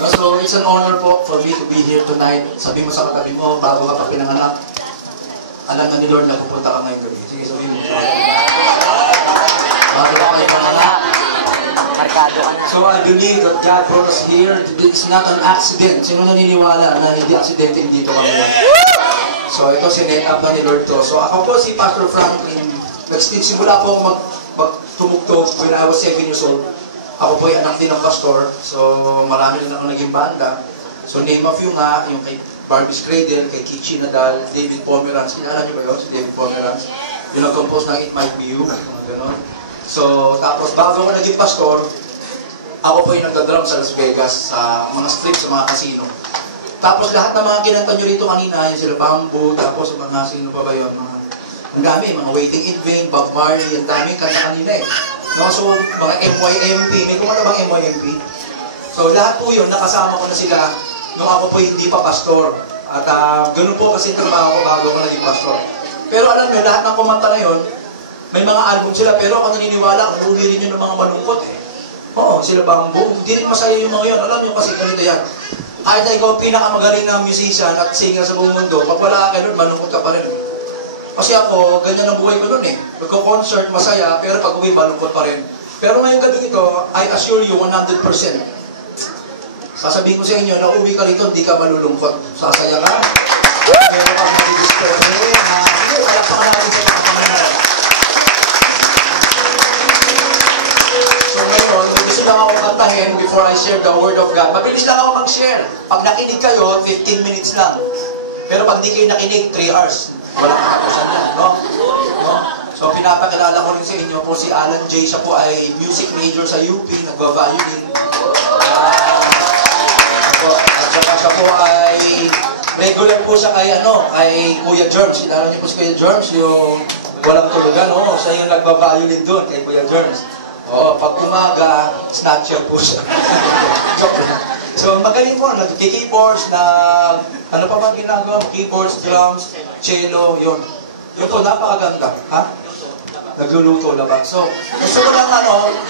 So, it's an honor po for me to be here tonight. Sabi mo sa katabi mo, bago ka pa pinanganak, alam na ni Lord na pupunta ka ngayong gabi. Sige, sabihin mo. Bago ka pa pinanganak. So, I believe that God brought us here. It's not an accident. Sino naniniwala na hindi aksidente dito kami? So, ito sinet up na ni Lord to. So, ako po si Pastor Franklin. Nagsimula po tumugtog when I was 7 years old. Ako po ay anak din ng pastor, so marami rin ako naging banda. So name of you nga, yung kay Barbie's Cradle, kay Kichi Nadal, David Pomeranz. Kilala niyo ba yun? Si David Pomeranz. Yung nag-compose ng It Might Be You, mga ganon. So tapos bago ko naging pastor, ako po yung nagdadrum sa Las Vegas, sa mga strips, sa mga casino. Tapos lahat ng mga kinanta nyo rito kanina, yung sila Bamboo, tapos mga sino pa ba yun? Ang dami, mga Waiting in Vain, Bob Marley, ang daming kanta kanina eh. No, so, mga MYMP, may kumata bang MYMP? So, lahat po yun, nakasama ko na sila nung ako po hindi pa pastor. At ganun po kasi trabaho ko bago ko naging pastor. Pero alam nyo, lahat ng kumanta na yun, may mga album sila, pero ako naniniwala, umuwi rin yun ng mga malungkot eh. Oo, sila Bamboo, hindi rin masaya yung mga yun. Alam nyo kasi ganito yan. Kahit na ikaw ang pinakamagaling na musician at singer sa buong mundo, pag wala ka nun, malungkot ka pa rin. Kasi ako, ganyan ang buhay ko nun eh. Magko-concert, masaya, pero pag uwi, malungkot pa rin. Pero ngayong gabi ito, I assure you, 100%. Sasabihin ko sa inyo, na uwi ka rito, hindi ka malulungkot. Sasaya ka. Meron kang mag-discover. Sige, palakpakan natin sa mga kamanayan. So ngayon, gusto lang ako kantahin before I share the Word of God. Mabilis lang ako mag-share. Pag nakinig kayo, 15 minutes lang. Pero pag di kayo nakinig, 3 hours. Walang katapusan yan, no? So, pinapakilala ko rin sa inyo po si Alan J. Siya po ay music major sa UP, nagva-violin. At saka siya po ay regular po siya kay Kuya Germs. Kilala niyo po si Kuya Germs, yung walang tulugan, no? Siya yung nagva-violin doon kay Kuya Germs. Pag umaga, snatcher po siya. Joke lang. So, magaling po, nag-keyboards, ano pa bang ginagawa? Keyboards, drums, cello, yun. Yun po, napakaganda. Ha? Nagluluto labang. So, gusto ko lang,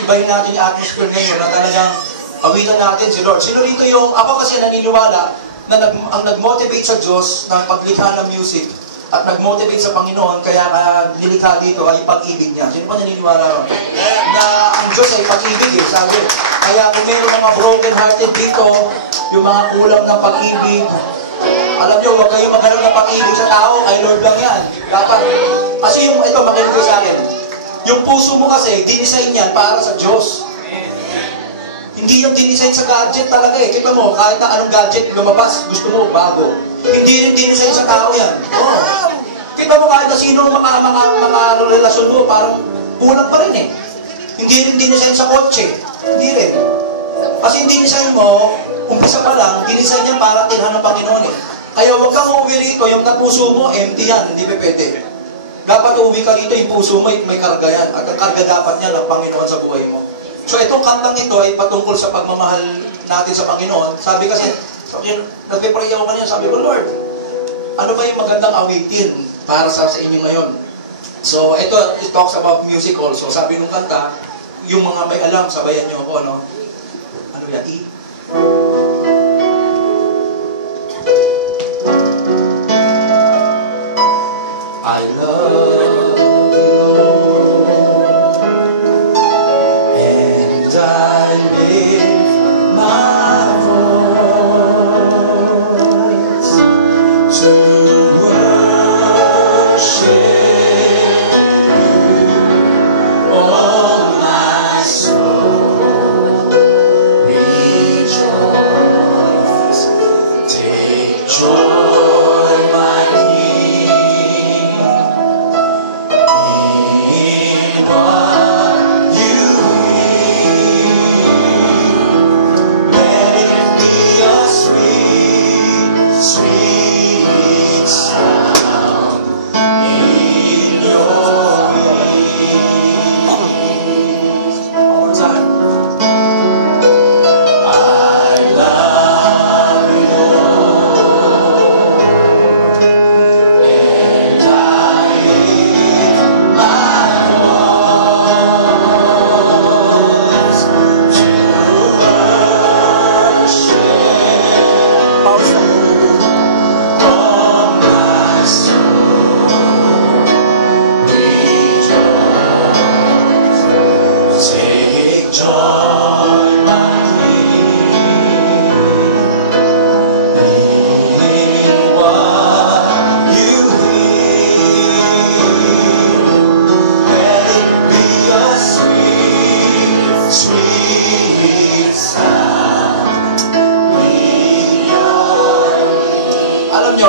ibahin natin yung atmosphere ngayon na talagang awitan natin si Lord. Sino rito yung, ako kasi naniniwala na ang nag-motivate sa Diyos ng paglikha ng music at nag-motivate sa Panginoon, kaya nilikha dito ay pag-ibig niya. Sino pa naniniwala ron? Na ang Diyos ay pag-ibig eh, sabi. Kaya kung mayroong mga broken-hearted dito, yung mga kulang ng pag-ibig, alam nyo, huwag kayo maghanap ng pag-ibig sa tao, kay Lord lang yan. Dapat, kasi ito, makinig ko sa akin, yung puso mo kasi, dinisign yan para sa Diyos. Hindi yung dinisign sa gadget talaga eh. Kita mo, kahit na anong gadget lumabas, gusto mo, bago. Hindi rin dinisign sa tao yan. Kita mo, kahit na sino mga relasyon mo, parang kulang pa rin eh. Hindi rin dinisign sa kotse. Hindi rin. Kasi yung dinisign mo, umpisa pa lang, dinisign yan para tinhan ng Panginoon eh. Kaya huwag kang uuwi rito, yung puso mo, empty yan, hindi pwede. Dapat uuwi ka rito, yung puso mo, may karga yan. At ang karga dapat niya ng Panginoon sa buhay mo. So itong kantang ito ay patungkol sa pagmamahal natin sa Panginoon. Sabi kasi, nagpe-pray ako kanina, sabi ko, Lord, ano ba yung magandang awitin para sa inyo ngayon? So ito, it talks about music also. Sabi nung kanta, yung mga may alam, sabayan niyo ako, ano? Ano yan? I love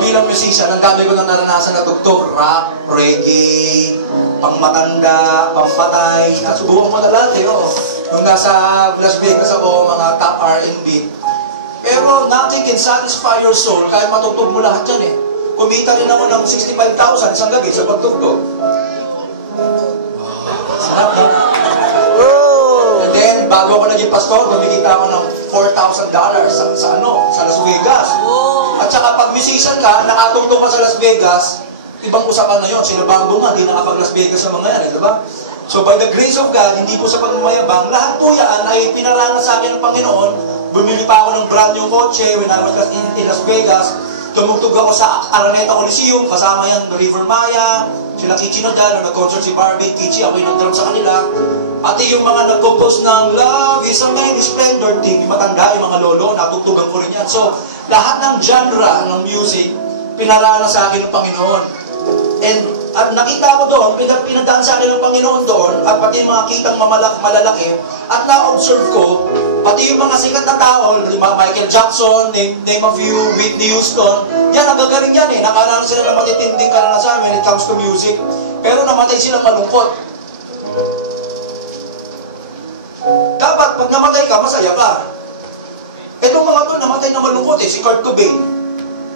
bilang musician, ang dami ko nang naranasan na tugtog, rock, reggae, pangmatanda, pampatay, nasubukan ko na lahat eh, oh. Nung nasa Las Vegas ako, mga top R&B. Pero nothing can satisfy your soul kahit matugtog mo lahat yan eh. Kumita rin ako ng 65,000 isang gabi sa pagtugtog. Sarap, no? And then, bago ako naging pastor, kumikita ako ng $4,000 sa Las Vegas. At saka pag musician ka, nakatugtog ka sa Las Vegas, ibang usapan na yun. Sila Bambo nga, hindi nakapag-Las Vegas sa mga yan, eh, diba? So by the grace of God, hindi po sa pagmamayabang, lahat po yan ay pinarana sa akin ng Panginoon. Bumili pa ako ng brand new kotse when I was in Las Vegas. Tumugtog ako sa Araneta Coliseum, kasama yan River Maya, sila Kichi Nodal, nag-concert si Barbie, Kichi, ako yung nag-drum sa kanila. Pati yung mga nag-compose ng Love is a Many Splendor thing, yung matanda, yung mga lolo, natugtugan ko rin yan. So, lahat ng genre ng music, pinarala sa akin ng Panginoon. And at nakita ko doon, pinadaan sa akin ng Panginoon doon, at pati yung mga kitang malalaki, at na-observe ko, pati yung mga sikat na tao, Michael Jackson, name of you, Whitney Houston, yan, ang gagaling yan eh. Nakaranas sila ng matitinding karanasan when it comes to music. Pero namatay silang malungkot. Dapat, pag namatay ka, masaya ka. Itong mga to, namatay na malungkot eh. Si Kurt Cobain.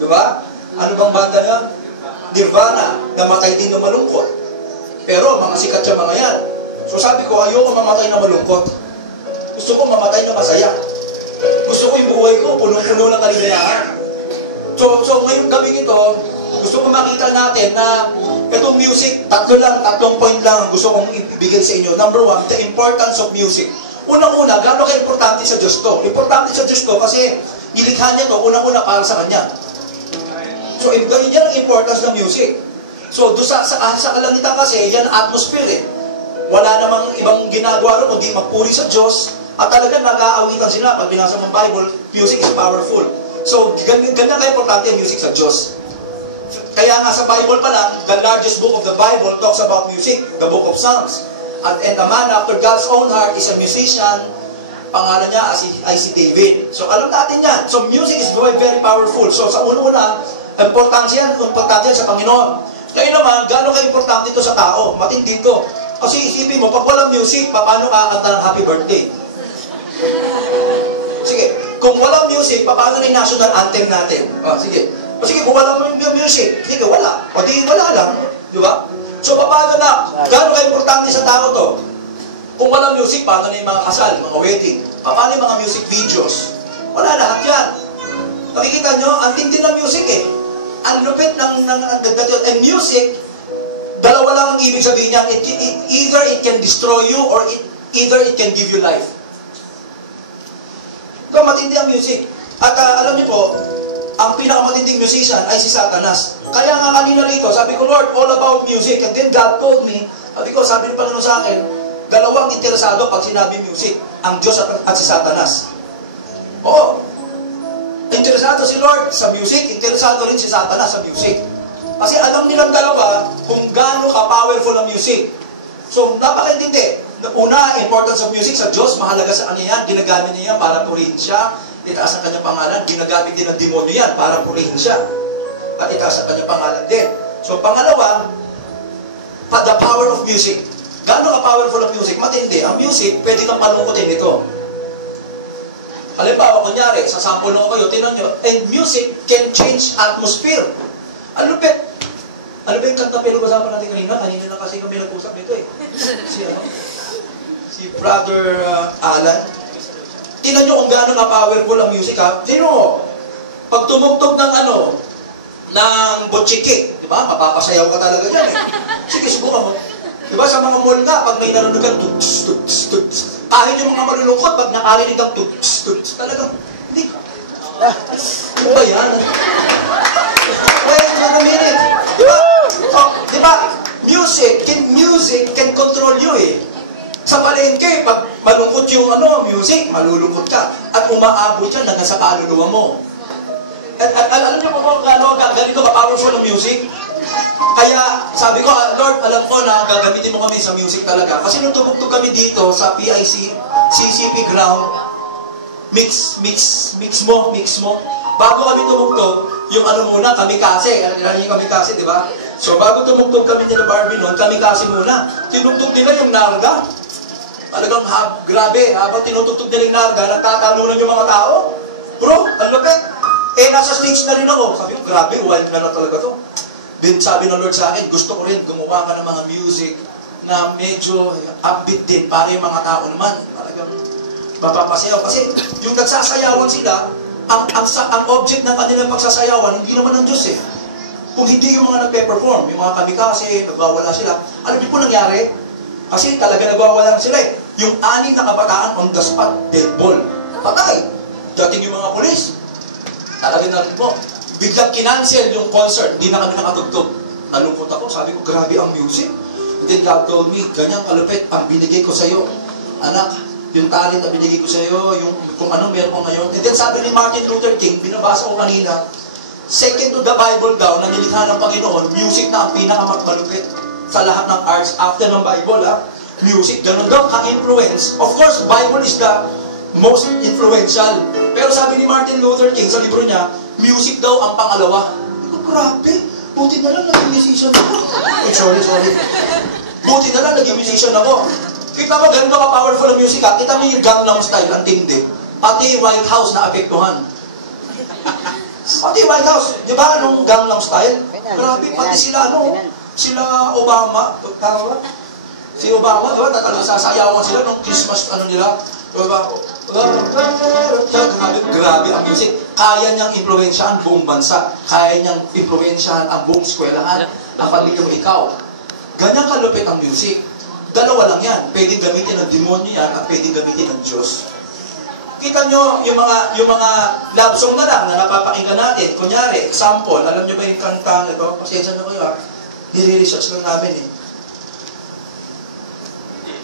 Diba? Ano bang banda yan? Nirvana. Namatay din na malungkot. Pero, mga sikat siya mga yan. So sabi ko, ayoko mamatay na malungkot. Gusto ko mamatay na masaya. Gusto ko yung buhay ko, punong-puno ng kaligayahan. So ngayong gabi ito, gusto ko makita natin na itong music, tatlong point lang gusto kong ibigay sa inyo. Number one, the importance of music. Unang-una, gaano ka-importante sa Diyos to? Importante sa Diyos to kasi nilikha niya to, unang-una para sa Kanya. So, ganyan yan ang importance ng music. So, sa kalangitan kasi, yan atmosphere eh. Wala namang ibang ginagawa rin kundi magpuri sa Diyos. At talagang nag-aawitan sila. Pag binasa ng Bible, music is powerful. So, ganyan ka-importante ang music sa Diyos. Kaya nga sa Bible pa lang, the largest book of the Bible talks about music, the book of Psalms. And a man after God's own heart is a musician. Pangalan niya ay si David. So, alam natin yan. So, music is very, very powerful. So, sa una-una, importante yan sa Panginoon. Ngayon naman, gaano ka-importante ito sa tao? Matindi ito. Kasi isipin mo, pag walang music, paano kakanta ng happy birthday? Sige, kung walang music, paano na yung national anthem natin? Sige, kung walang music, sige, wala. O di, wala lang. Di ba? So, paano na? Gaano ka-importante sa tao to? Kung walang music, paano na yung mga kasal, mga wedding? Paano yung mga music videos? Wala lahat yan. Nakikita nyo, ang tindi ng music eh. Ang lupit ng and music, dalawa lang ang ibig sabihin niya. Either it can destroy you or either it can give you life. So, matindi ang music. At alam niyo po, ang pinakamatinding musician ay si Satanas. Kaya nga kanina rito, sabi ko, Lord, all about music. And then God told me, sabi ni Panginoon sa akin, dalawang interesado pag sinabi music, ang Diyos at si Satanas. Oo. Interesado si Lord sa music, interesado rin si Satanas sa music. Kasi alam nilang dalawa kung gaano ka-powerful ang music. So, napakaintindi. Una, importance of music sa Diyos, mahalaga sa kanya yan. Ginagamit niya yan para purihin siya. Itaas ang kanyang pangalan. Ginagamit din ng demonyo yan para purihin siya. At itaas ang kanyang pangalan din. So, pangalawa, the power of music. Gaano ka-powerful ang music? Matindi. Ang music, pwede kang malungkotin ito. Halimbawa, kunyari, sa sample nung kayo, tinan nyo, and music can change atmosphere. Ang lupit. Ano ba yung kanta pinag-usapan natin kanina? Kanina na kasi kami nag-usap nito eh. Si Brother Alan. Tinan nyo kung gaano na-powerful ang music ha. Tinan mo, pag tumugtog ng ng botchiki, di ba? Mapapasayaw ka talaga dyan eh. Sige, subukan mo. Di ba sa mga mall nga, pag may nanonood ka, tuts. Kahit yung mga malulungkot, pag nakarinig ang tuts, talagang, hindi. Ano ba yan? Wait a minute. Di ba? Oh, di ba? Music can control you eh. Sa palengke, pag malungkot yung music, malulungkot ka. At umaabot yan hanggang sa kaluluwa mo. At alam niyo po ganito ka-powerful ang music? Kaya sabi ko, Lord, alam ko na gagamitin mo kami sa music talaga. Kasi nung tumugtog kami dito sa PIC, CCP ground, mix mo. Bago kami tumugtog, yung ano muna, kamikase. Alam niyo yung kamikase, di ba? So, bago tumugtog kami nila Barbie noon, kamikase muna. Tinugtog nila yung narga. Talagang grabe, habang tinutugtog nila yung narga, nagtatalunan yung mga tao. Bro, ang lupit. Eh, nasa stage na rin ako. Sabi ko, grabe, wild na talaga to. Then sabi ng Lord sa akin, gusto ko rin gumawa ka ng mga music na medyo upbeat din para yung mga tao naman. Talagang mapapasayaw. Kasi yung nagsasayawan sila, ang object ng kanilang pagsasayawan, hindi naman ng Diyos eh. Kung hindi yung mga nagpe-perform, yung mga kamikase, nagwawala sila, alam niyo po nangyari? Kasi talaga nagwawala sila eh. Yung 6 na kabataan on the spot, dead ball. Patay. Dating yung mga polis. Talaga na rin po. Biglang kinancel yung concert, hindi na kami nakatugtog. Nalungkot ako, sabi ko, grabe ang music. And then God told me, ganyang kalupit ang binigay ko sa'yo. Anak, yung talent na binigay ko sa'yo, yung kung ano meron ko ngayon. And then sabi ni Martin Luther King, binabasa ko kanina, second to the Bible daw, na nilikha ng Panginoon, music na ang pinakamalupit sa lahat ng arts after ng Bible, ha? Music, ganun daw, ka-influence. Of course, Bible is the most influential. Pero sabi ni Martin Luther King sa libro niya, music daw ang pangalawa. Grabe, buti na lang naging musician ako. Sorry. Buti na lang naging musician ako. Kita mo, ganito ka-powerful ang music, ha? Kita mo yung Gangnam Style, ang tindi. Pati White House na apektuhan. Pati White House, di ba, nung Gangnam Style? Grabe, pati sila, sila Obama, si Obama, di ba, sasayawan sila nung Christmas, nila, diba? Grabe ang music. Kaya niyang impluwensyahan buong bansa. Kaya niyang impluwensyahan ang buong eskwelahan, ang pamilya mo, ikaw. Ganyan kalupit ang music. Dalawa lang yan. Pwedeng gamitin ng demonyo yan, at pwedeng gamitin ng Diyos. Kita nyo, yung mga love song na lang na napapakinggan natin. Kunyari, example, alam nyo ba yung kantang ito? Pasensya na kayo, ha? Nire-research lang namin, eh.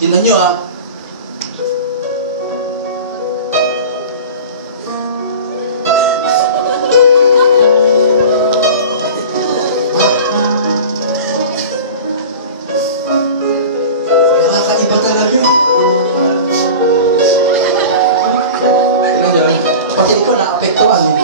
Tingnan nyo, ha? Nakakaiba talaga, eh. Tingnan nyo, pati ito naapektuhan, eh.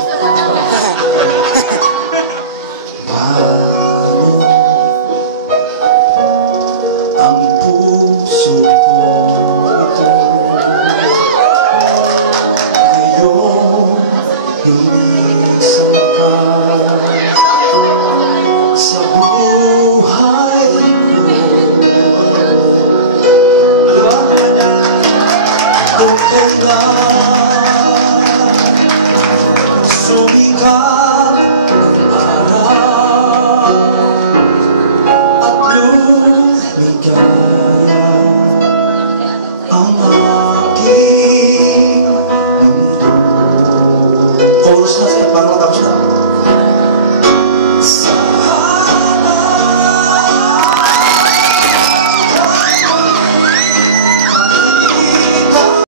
Kung kailan